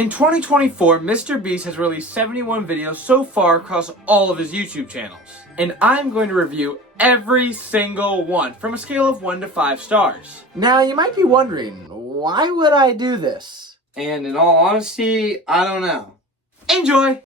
In 2024, MrBeast has released 71 videos so far across all of his YouTube channels. And I'm going to review every single one from a scale of 1 to 5 stars. Now you might be wondering, why would I do this? And in all honesty, I don't know. Enjoy!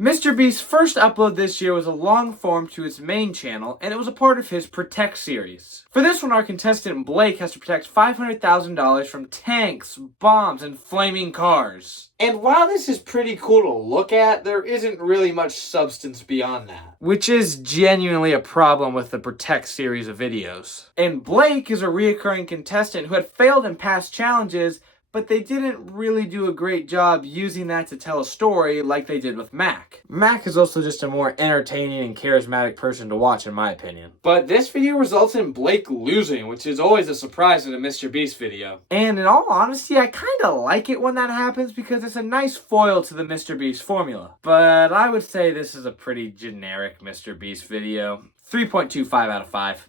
MrBeast's first upload this year was a long form to his main channel, and it was a part of his Protect series. For this one, our contestant Blake has to protect $500,000 from tanks, bombs, and flaming cars. And while this is pretty cool to look at, there isn't really much substance beyond that. Which is genuinely a problem with the Protect series of videos. And Blake is a reoccurring contestant who had failed in past challenges, but they didn't really do a great job using that to tell a story like they did with Mac. Mac is also just a more entertaining and charismatic person to watch in my opinion. But this video results in Blake losing, which is always a surprise in a MrBeast video. And in all honesty, I kinda like it when that happens because it's a nice foil to the MrBeast formula. But I would say this is a pretty generic MrBeast video. 3.25 out of 5.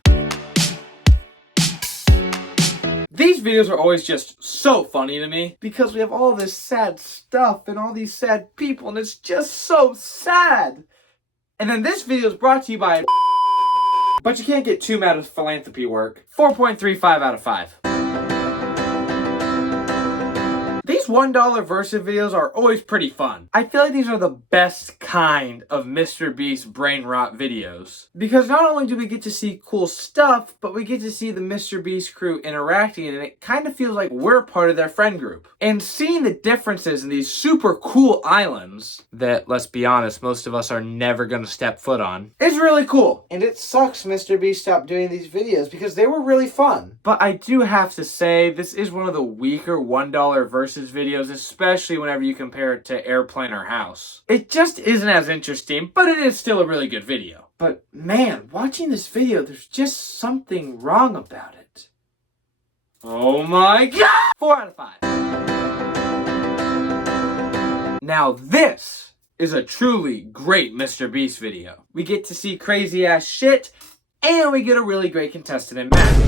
These videos are always just so funny to me because we have all this sad stuff and all these sad people and it's just so sad. And then this video is brought to you by but you can't get too mad with philanthropy work. 4.35 out of 5. These $1 Versus videos are always pretty fun. I feel like these are the best kind of MrBeast brain rot videos. Because not only do we get to see cool stuff, but we get to see the MrBeast crew interacting and it kind of feels like we're part of their friend group. And seeing the differences in these super cool islands that, let's be honest, most of us are never going to step foot on is really cool. And it sucks MrBeast stopped doing these videos because they were really fun. But I do have to say, this is one of the weaker $1 Versus videos, especially whenever you compare it to Airplane or House. It just isn't as interesting, but it is still a really good video. But man, watching this video, there's just something wrong about it. Oh my god! 4 out of 5. Now this is a truly great MrBeast video. We get to see crazy ass shit, and we get a really great contestant in Mac.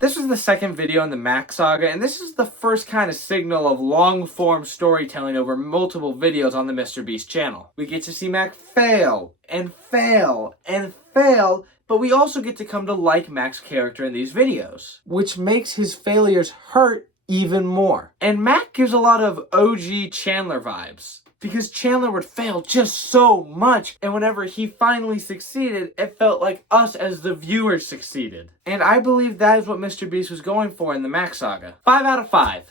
This was the second video in the Mac saga, and this is the first kind of signal of long-form storytelling over multiple videos on the MrBeast channel. We get to see Mac fail, and fail, and fail, but we also get to come to like Mac's character in these videos, which makes his failures hurt even more. And Mac gives a lot of OG Chandler vibes. Because Chandler would fail just so much, and whenever he finally succeeded, it felt like us as the viewers succeeded. And I believe that is what MrBeast was going for in the Mac saga. 5 out of 5.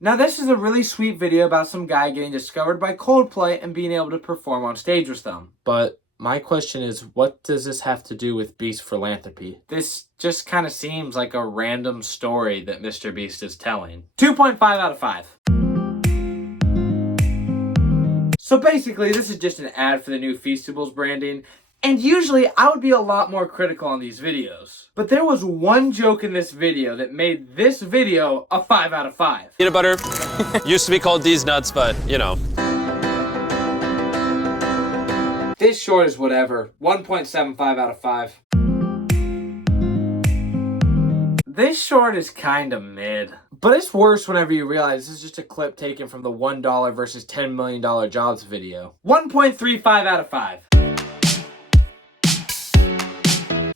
Now this is a really sweet video about some guy getting discovered by Coldplay and being able to perform on stage with them. But my question is, what does this have to do with Beast philanthropy? This just kind of seems like a random story that MrBeast is telling. 2.5 out of 5. So basically, this is just an ad for the new Feastables branding, and usually I would be a lot more critical on these videos. But there was one joke in this video that made this video a 5 out of 5. Peanut butter used to be called D's Nuts, but you know. This short is whatever. 1.75 out of 5. This short is kinda mid. But it's worse whenever you realize this is just a clip taken from the $1 versus $10 million jobs video. 1.35 out of 5.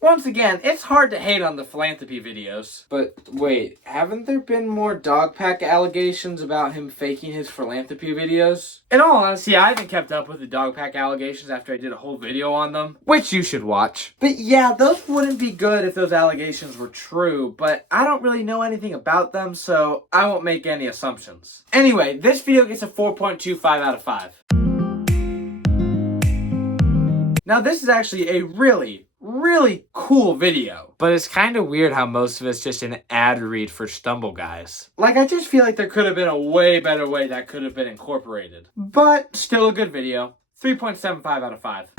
Once again, it's hard to hate on the philanthropy videos. But wait, haven't there been more dog pack allegations about him faking his philanthropy videos? In all honesty, I haven't kept up with the dog pack allegations after I did a whole video on them, which you should watch. But yeah, those wouldn't be good if those allegations were true, but I don't really know anything about them, so I won't make any assumptions. Anyway, this video gets a 4.25 out of 5. Now this is actually a really cool video. But it's kind of weird how most of it's just an ad read for Stumble Guys. Like, I just feel like there could have been a way better way that could have been incorporated. But still a good video. 3.75 out of 5.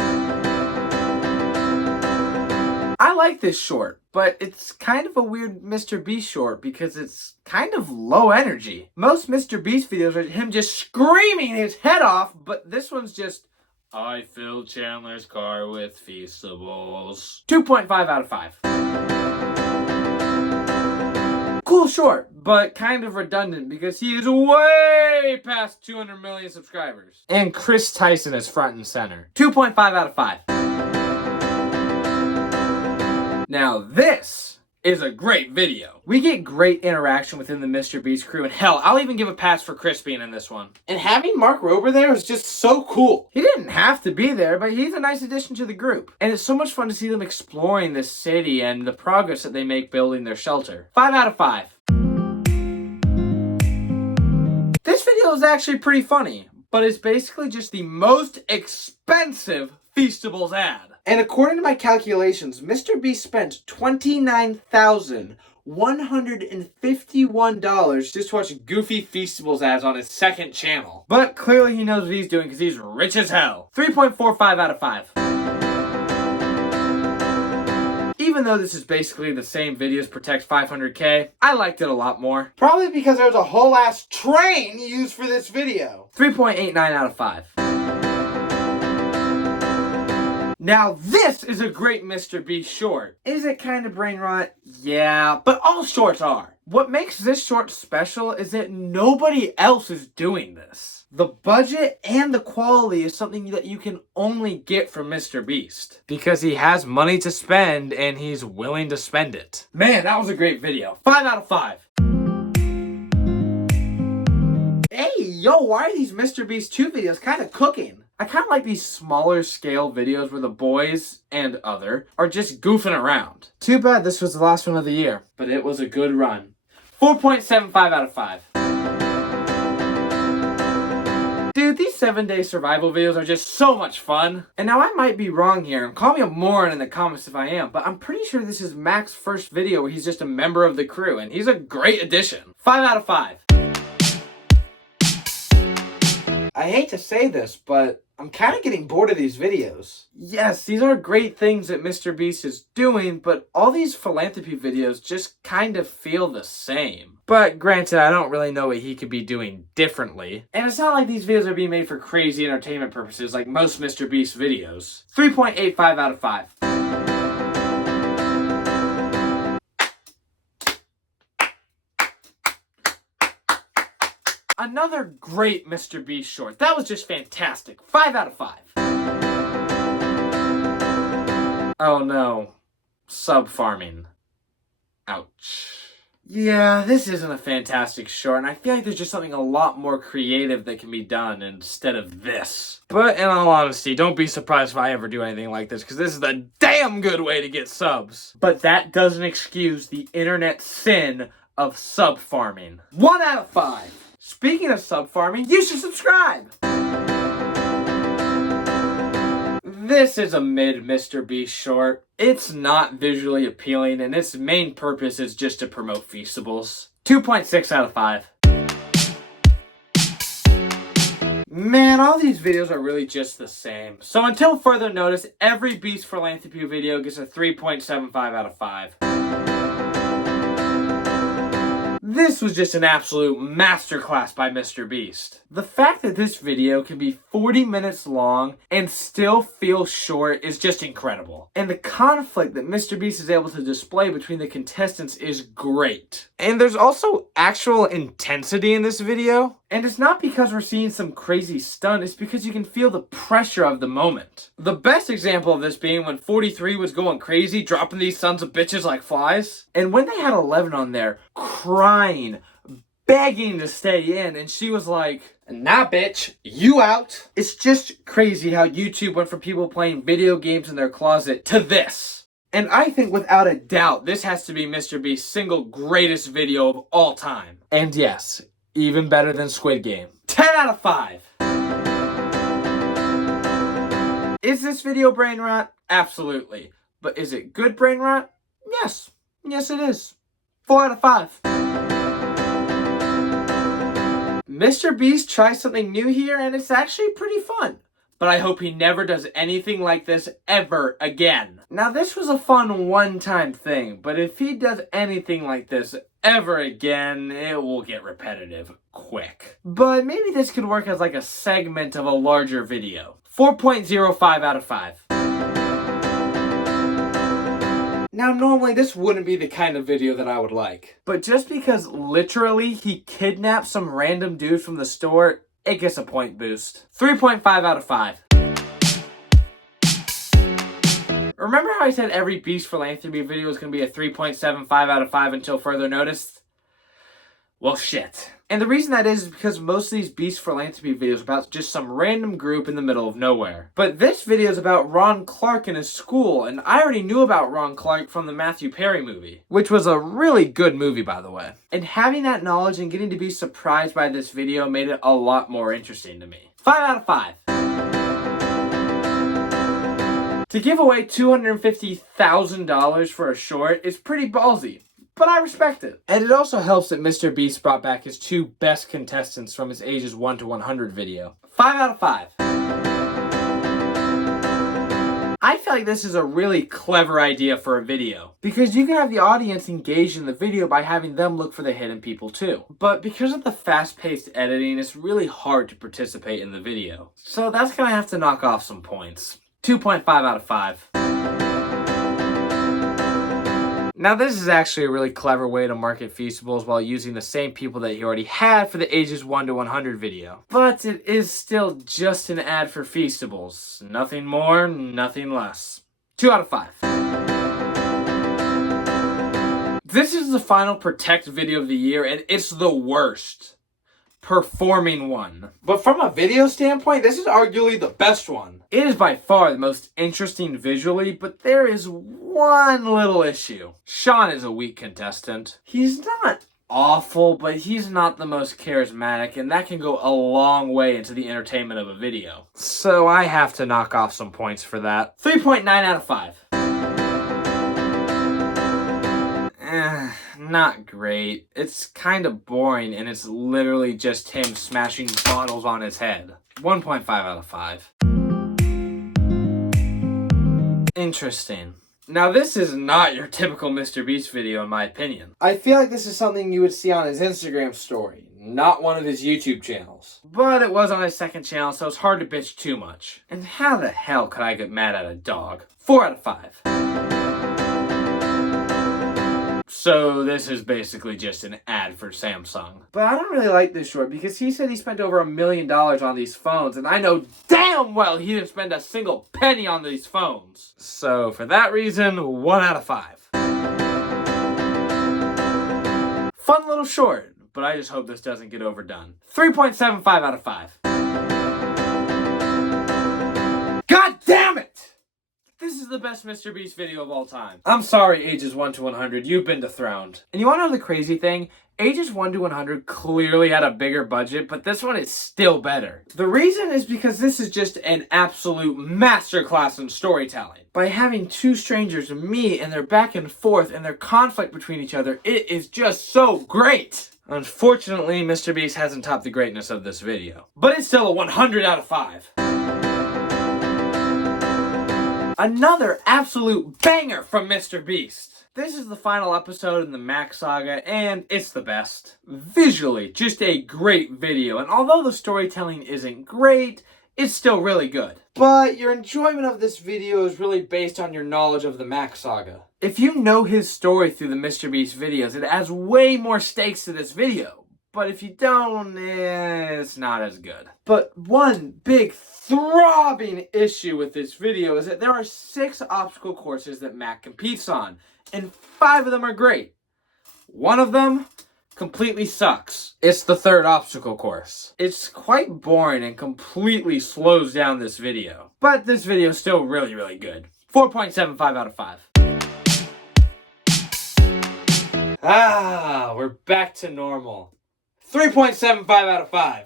I like this short, but it's kind of a weird MrBeast short because it's kind of low energy. Most MrBeast videos are him just screaming his head off, but this one's just, I filled Chandler's car with Feastables. 2.5 out of 5. short, but kind of redundant because he is way past 200 million subscribers. And Chris Tyson is front and center. 2.5 out of 5. Now this is a great video. We get great interaction within the MrBeast crew, and hell, I'll even give a pass for Chris being in this one. And having Mark Rober there is just so cool. He didn't have to be there, but he's a nice addition to the group. And it's so much fun to see them exploring this city and the progress that they make building their shelter. 5 out of 5. This video is actually pretty funny, but it's basically just the most expensive Feastables ad. And according to my calculations, MrBeast spent $29,151 just to watch Goofy Feastables ads on his second channel. But clearly he knows what he's doing because he's rich as hell. 3.45 out of 5. Even though this is basically the same video as Protect 500K, I liked it a lot more. Probably because there was a whole ass train used for this video. 3.89 out of 5. Now this is a great MrBeast short. Is it kind of brain rot? Yeah, but all shorts are. What makes this short special is that nobody else is doing this. The budget and the quality is something that you can only get from MrBeast. Because he has money to spend and he's willing to spend it. Man, that was a great video. 5 out of 5. Hey, yo, why are these MrBeast 2 videos kind of cooking? I kind of like these smaller scale videos where the boys and other are just goofing around. Too bad this was the last one of the year, but it was a good run. 4.75 out of 5. Dude, these 7-day survival videos are just so much fun. And now I might be wrong here, and call me a moron in the comments if I am, but I'm pretty sure this is Mac's first video where he's just a member of the crew, and he's a great addition. 5 out of 5. I hate to say this, but I'm kind of getting bored of these videos. Yes, these are great things that MrBeast is doing, but all these philanthropy videos just kind of feel the same. But granted, I don't really know what he could be doing differently. And it's not like these videos are being made for crazy entertainment purposes like most MrBeast videos. 3.85 out of 5. Another great MrBeast short. That was just fantastic. 5 out of 5. Oh no. Sub farming. Ouch. Yeah, this isn't a fantastic short, and I feel like there's just something a lot more creative that can be done instead of this. But in all honesty, don't be surprised if I ever do anything like this, because this is a damn good way to get subs. But that doesn't excuse the internet sin of sub farming. 1 out of 5. Speaking of sub farming, you should subscribe! This is a mid MrBeast short. It's not visually appealing, and its main purpose is just to promote Feastables. 2.6 out of 5. Man, all these videos are really just the same. So until further notice, every Beast Philanthropy video gets a 3.75 out of 5. This was just an absolute masterclass by MrBeast. The fact that this video can be 40 minutes long and still feel short is just incredible. And the conflict that MrBeast is able to display between the contestants is great. And there's also actual intensity in this video. And it's not because we're seeing some crazy stunt, it's because you can feel the pressure of the moment. The best example of this being when 43 was going crazy, dropping these sons of bitches like flies. And when they had 11 on there, crying, begging to stay in, and she was like, "Nah, bitch, you out." It's just crazy how YouTube went from people playing video games in their closet to this. And I think without a doubt, this has to be MrBeast's single greatest video of all time. And yes, even better than Squid Game. 10 out of 5. Is this video brain rot? Absolutely. But is it good brain rot? Yes. Yes, it is. 4 out of 5. MrBeast tries something new here, and it's actually pretty fun. But I hope he never does anything like this ever again. Now, this was a fun one-time thing, but if he does anything like this ever again, it will get repetitive quick. But maybe this could work as like a segment of a larger video. 4.05 out of 5. Now, normally this wouldn't be the kind of video that I would like. But just because literally he kidnapped some random dude from the store, it gets a point boost. 3.5 out of 5. Remember how I said every Beast Philanthropy video is going to be a 3.75 out of 5 until further notice? Well, shit. And the reason that is because most of these Beast Philanthropy videos are about just some random group in the middle of nowhere. But this video is about Ron Clark and his school, and I already knew about Ron Clark from the Matthew Perry movie, which was a really good movie, by the way. And having that knowledge and getting to be surprised by this video made it a lot more interesting to me. 5 out of 5. To give away $250,000 for a short is pretty ballsy, but I respect it. And it also helps that MrBeast brought back his 2 best contestants from his ages 1 to 100 video. 5 out of 5. I feel like this is a really clever idea for a video, because you can have the audience engaged in the video by having them look for the hidden people too. But because of the fast-paced editing, it's really hard to participate in the video. So that's gonna have to knock off some points. 2.5 out of 5. Now this is actually a really clever way to market Feastables while using the same people that you already had for the ages 1 to 100 video. But it is still just an ad for Feastables. Nothing more, nothing less. 2 out of 5. This is the final Protect video of the year, and it's the worst performing one. But from a video standpoint, this is arguably the best one. It is by far the most interesting visually, but there is one little issue. Sean is a weak contestant. He's not awful, but he's not the most charismatic, and that can go a long way into the entertainment of a video. So I have to knock off some points for that. 3.9 out of 5. Not great. It's kind of boring, and it's literally just him smashing bottles on his head. 1.5 out of 5. Interesting. Now this is not your typical MrBeast video in my opinion. I feel like this is something you would see on his Instagram story, not one of his YouTube channels. But it was on his second channel, so it's hard to bitch too much. And how the hell could I get mad at a dog? 4 out of 5. So this is basically just an ad for Samsung. But I don't really like this short because he said he spent over $1 million on these phones, and I know damn well he didn't spend a single penny on these phones. So for that reason, 1 out of 5. Fun little short, but I just hope this doesn't get overdone. 3.75 out of 5. God damn it! This is the best MrBeast video of all time. I'm sorry, ages 1 to 100, you've been dethroned. And you wanna know the crazy thing? Ages 1 to 100 clearly had a bigger budget, but this one is still better. The reason is because this is just an absolute masterclass in storytelling. By having 2 strangers meet and their back and forth and their conflict between each other, it is just so great. Unfortunately, MrBeast hasn't topped the greatness of this video. But it's still a 100 out of 5. Another absolute banger from MrBeast. This is the final episode in the Mac saga, and it's the best. Visually, just a great video, and although the storytelling isn't great, it's still really good. But your enjoyment of this video is really based on your knowledge of the Mac saga. If you know his story through the MrBeast videos, it adds way more stakes to this video. But if you don't, it's not as good. But one big throbbing issue with this video is that there are 6 obstacle courses that Mac competes on, and 5 of them are great. One of them completely sucks. It's the 3rd obstacle course. It's quite boring and completely slows down this video. But this video is still really, really good. 4.75 out of 5. We're back to normal. 3.75 out of 5.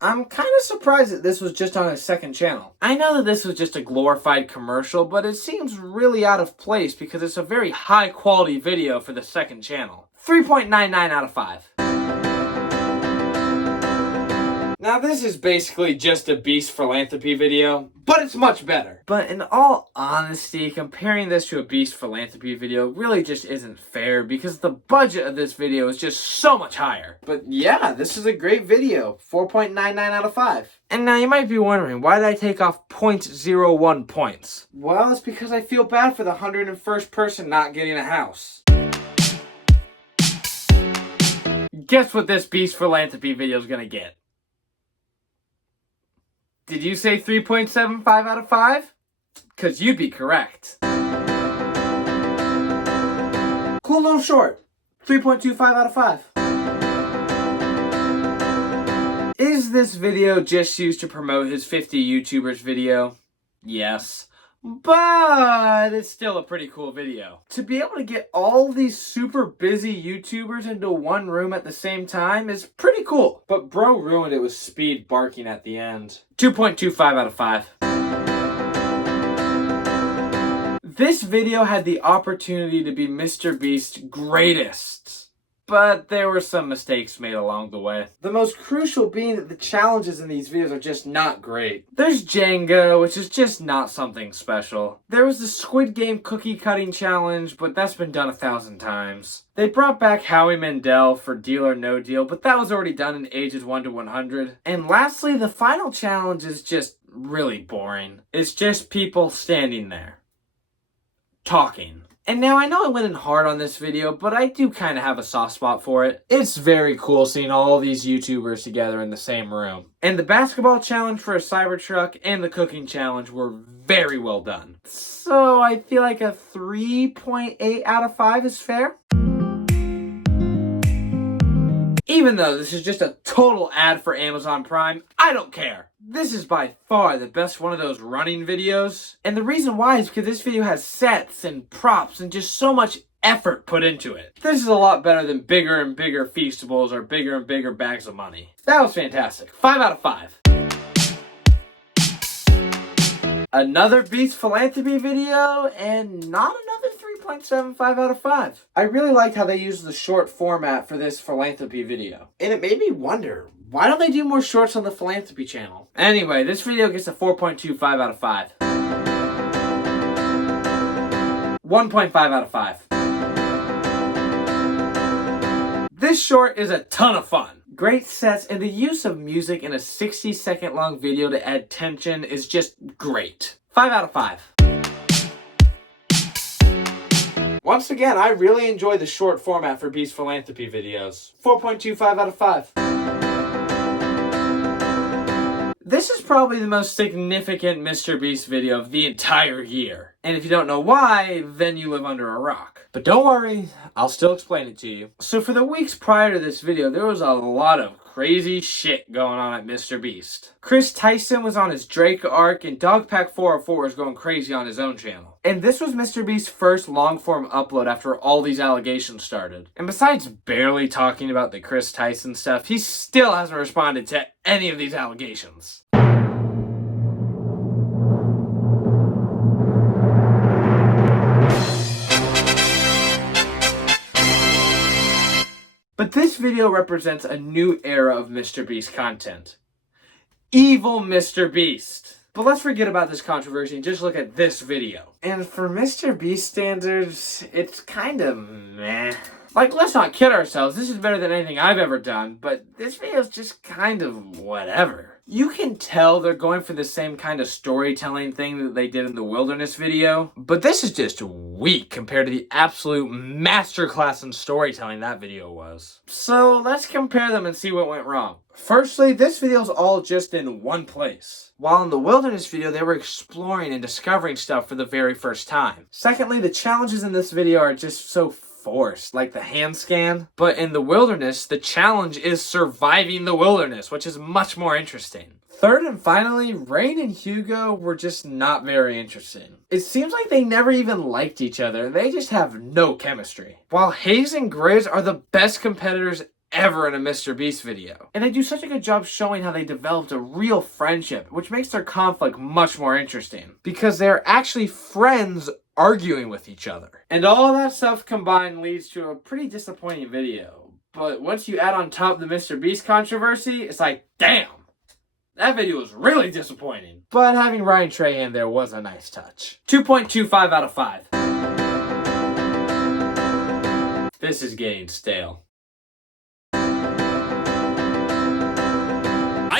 I'm kind of surprised that this was just on his second channel. I know that this was just a glorified commercial, but it seems really out of place because it's a very high quality video for the second channel. 3.99 out of 5. Now this is basically just a Beast philanthropy video, but it's much better. But in all honesty, comparing this to a Beast philanthropy video really just isn't fair because the budget of this video is just so much higher. But yeah, this is a great video. 4.99 out of 5. And now you might be wondering, why did I take off 0.01 points? Well, it's because I feel bad for the 101st person not getting a house. Guess what this Beast philanthropy video is gonna get? Did you say 3.75 out of 5? Cause you'd be correct. Cool little short. 3.25 out of 5. Is this video just used to promote his 50 YouTubers video? Yes. But it's still a pretty cool video. To be able to get all these super busy YouTubers into one room at the same time is pretty cool. But bro ruined it with Speed barking at the end. 2.25 out of 5. This video had the opportunity to be MrBeast's greatest. But there were some mistakes made along the way. The most crucial being that the challenges in these videos are just not great. There's Jenga, which is just not something special. There was the Squid Game cookie cutting challenge, but that's been done 1,000 times. They brought back Howie Mandel for Deal or No Deal, but that was already done in ages 1 to 100. And lastly, the final challenge is just really boring. It's just people standing there, talking. And now I know I went in hard on this video, but I do kind of have a soft spot for it. It's very cool seeing all these YouTubers together in the same room. And the basketball challenge for a Cybertruck and the cooking challenge were very well done. So I feel like a 3.8 out of 5 is fair. Even though this is just a total ad for Amazon Prime, I don't care. This is by far the best one of those running videos. And the reason why is because this video has sets and props and just so much effort put into it. This is a lot better than bigger and bigger Feastables or bigger and bigger bags of money. That was fantastic. 5 out of 5. Another Beast philanthropy video and not another 3.75 out of 5. I really liked how they used the short format for this philanthropy video. And it made me wonder, why don't they do more shorts on the philanthropy channel? Anyway, this video gets a 4.25 out of 5. 1.5 out of 5. This short is a ton of fun. Great sets, and the use of music in a 60-second long video to add tension is just great. 5 out of 5. Once again, I really enjoy the short format for Beast philanthropy videos. 4.25 out of 5. This is probably the most significant MrBeast video of the entire year. And if you don't know why, then you live under a rock. But don't worry, I'll still explain it to you. So for the weeks prior to this video, there was a lot of crazy shit going on at MrBeast. Chris Tyson was on his Drake arc, and Dogpack404 was going crazy on his own channel. And this was MrBeast's first long-form upload after all these allegations started. And besides barely talking about the Chris Tyson stuff, he still hasn't responded to any of these allegations. But this video represents a new era of MrBeast content. Evil MrBeast. But let's forget about this controversy and just look at this video. And for MrBeast standards, it's kind of meh. Like, let's not kid ourselves, this is better than anything I've ever done, but this video is just kind of whatever. You can tell they're going for the same kind of storytelling thing that they did in the Wilderness video, but this is just weak compared to the absolute masterclass in storytelling that video was. So let's compare them and see what went wrong. Firstly, this video is all just in one place, while in the Wilderness video they were exploring and discovering stuff for the very first time. Secondly, the challenges in this video are just so forced, like the hand scan. But in the Wilderness, the challenge is surviving the wilderness, which is much more interesting. Third and finally, Rain and Hugo were just not very interesting. It seems like they never even liked each other. They just have no chemistry. While Hayes and Grizz are the best competitors ever in a MrBeast video. And they do such a good job showing how they developed a real friendship, which makes their conflict much more interesting. Because they're actually friends arguing with each other. And all that stuff combined leads to a pretty disappointing video. But once you add on top the MrBeast controversy, it's like, damn! That video was really disappointing. But having Ryan Trahan there was a nice touch. 2.25 out of 5. This is getting stale. I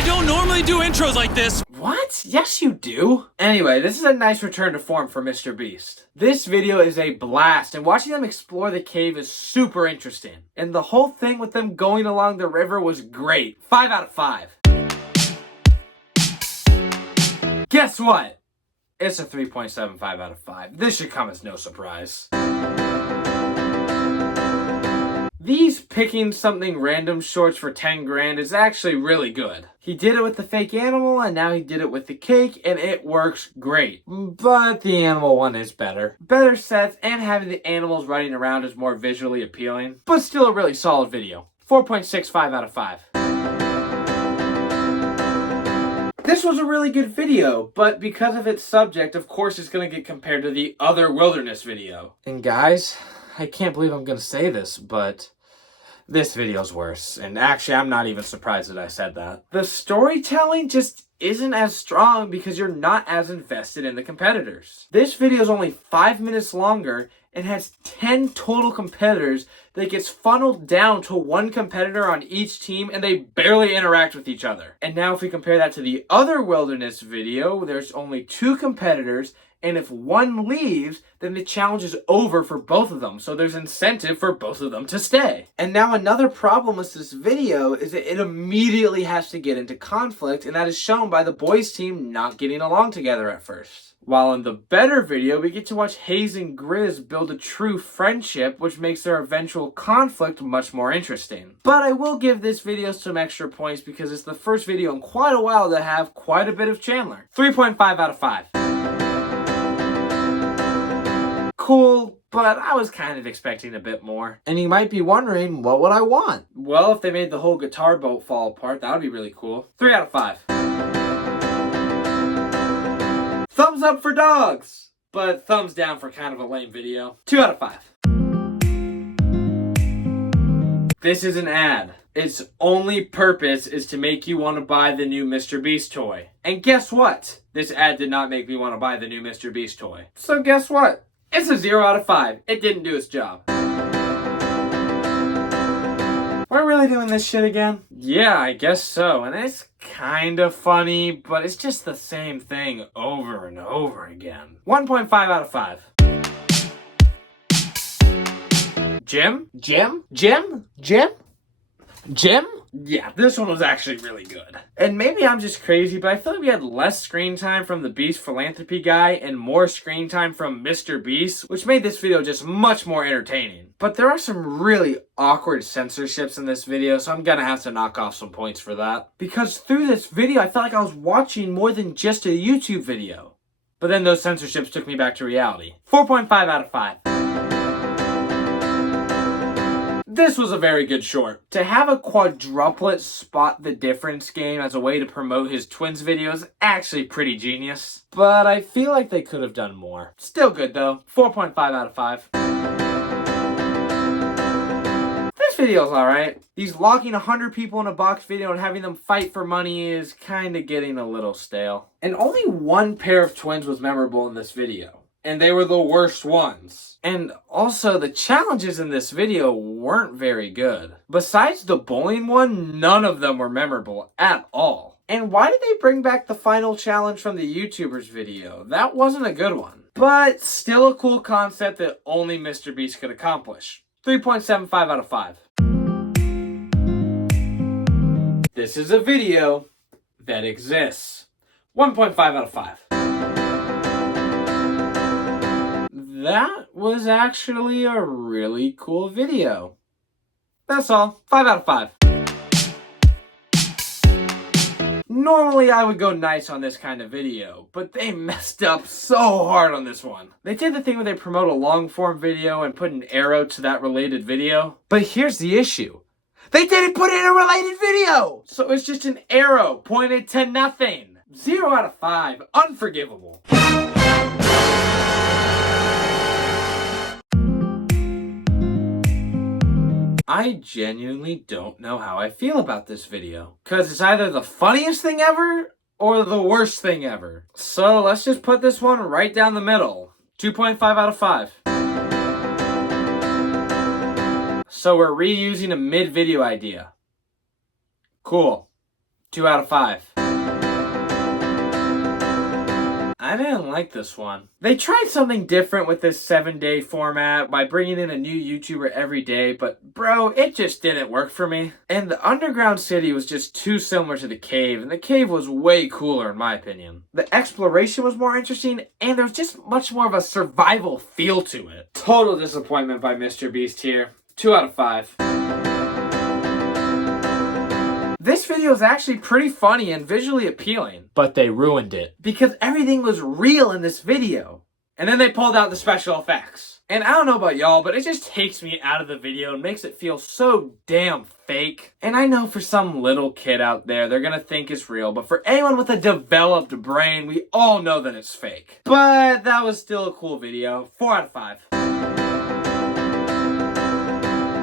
don't normally do intros like this. What? Yes, you do. Anyway, this is a nice return to form for MrBeast. This video is a blast, and watching them explore the cave is super interesting. And the whole thing with them going along the river was great. 5 out of 5. Guess what? It's a 3.75 out of 5. This should come as no surprise. These picking something random shorts for 10 grand is actually really good. He did it with the fake animal, and now he did it with the cake, and it works great. But the animal one is better. Better sets, and having the animals running around is more visually appealing. But still a really solid video. 4.65 out of 5. This was a really good video, but because of its subject, of course it's going to get compared to the other wilderness video. And guys, I can't believe I'm going to say this, but this video's worse. And actually, I'm not even surprised that I said that. The storytelling just isn't as strong because you're not as invested in the competitors. This video is only 5 minutes longer and has 10 total competitors that gets funneled down to one competitor on each team, and they barely interact with each other. And now if we compare that to the other wilderness video, there's only 2 competitors, and if one leaves, then the challenge is over for both of them. So there's incentive for both of them to stay. And now another problem with this video is that it immediately has to get into conflict, and that is shown by the boys team not getting along together at first. While in the better video, we get to watch Hayes and Grizz build a true friendship, which makes their eventual conflict much more interesting. But I will give this video some extra points because it's the first video in quite a while to have quite a bit of Chandler. 3.5 out of 5. Cool, but I was kind of expecting a bit more. And you might be wondering, what would I want? Well, if they made the whole guitar boat fall apart, that would be really cool. 3 out of 5. Thumbs up for dogs, but thumbs down for kind of a lame video. 2 out of 5. This is an ad. Its only purpose is to make you want to buy the new MrBeast toy. And guess what? This ad did not make me want to buy the new MrBeast toy. So guess what? It's a 0 out of 5. It didn't do its job. We're really doing this shit again? Yeah, I guess so. And it's kind of funny, but it's just the same thing over and over again. 1.5 out of 5. Jim? Jim? Jim? Jim? Jim? Yeah, this one was actually really good. And maybe I'm just crazy, but I feel like we had less screen time from the Beast Philanthropy guy and more screen time from MrBeast, which made this video just much more entertaining. But there are some really awkward censorships in this video, so I'm gonna have to knock off some points for that. Because through this video, I felt like I was watching more than just a YouTube video. But then those censorships took me back to reality. 4.5 out of 5. This was a very good short. To have a quadruplet spot the difference game as a way to promote his twins video is actually pretty genius. But I feel like they could have done more. Still good though. 4.5 out of 5. This video's alright. These locking 100 people in a box video and having them fight for money is kinda getting a little stale. And only one pair of twins was memorable in this video. And they were the worst ones. And also, the challenges in this video weren't very good. Besides the bowling one, none of them were memorable at all. And why did they bring back the final challenge from the YouTuber's video? That wasn't a good one. But still a cool concept that only MrBeast could accomplish. 3.75 out of 5. This is a video that exists. 1.5 out of 5. That was actually a really cool video. That's all. 5 out of 5. Normally I would go nice on this kind of video, but they messed up so hard on this one. They did the thing where they promote a long form video and put an arrow to that related video. But here's the issue. They didn't put in a related video! So it's just an arrow pointed to nothing. 0 out of 5. Unforgivable. I genuinely don't know how I feel about this video. Because it's either the funniest thing ever or the worst thing ever. So let's just put this one right down the middle. 2.5 out of 5. So we're reusing a mid-video idea. Cool. 2 out of 5. I didn't like this one. They tried something different with this 7-day format by bringing in a new YouTuber every day, but bro, it just didn't work for me. And the underground city was just too similar to the cave, and the cave was way cooler in my opinion. The exploration was more interesting, and there was just much more of a survival feel to it. Total disappointment by MrBeast here. 2 out of 5. This video is actually pretty funny and visually appealing. But they ruined it. Because everything was real in this video. And then they pulled out the special effects. And I don't know about y'all, but it just takes me out of the video and makes it feel so damn fake. And I know for some little kid out there, they're gonna think it's real. But for anyone with a developed brain, we all know that it's fake. But that was still a cool video. 4 out of 5.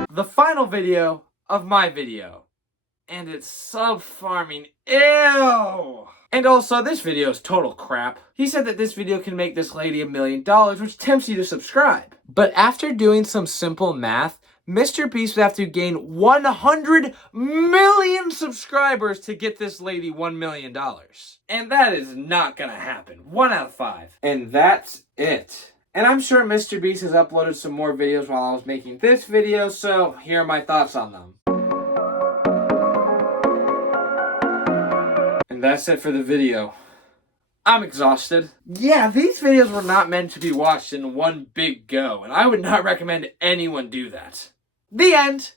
The final video of my video. And it's sub farming. Ew! And also, this video is total crap. He said that this video can make this lady $1 million, which tempts you to subscribe. But after doing some simple math, MrBeast would have to gain 100 million subscribers to get this lady $1 million. And that is not gonna happen. 1 out of 5. And that's it. And I'm sure MrBeast has uploaded some more videos while I was making this video, so here are my thoughts on them. And that's it for the video. I'm exhausted. Yeah, these videos were not meant to be watched in one big go, and I would not recommend anyone do that. The end!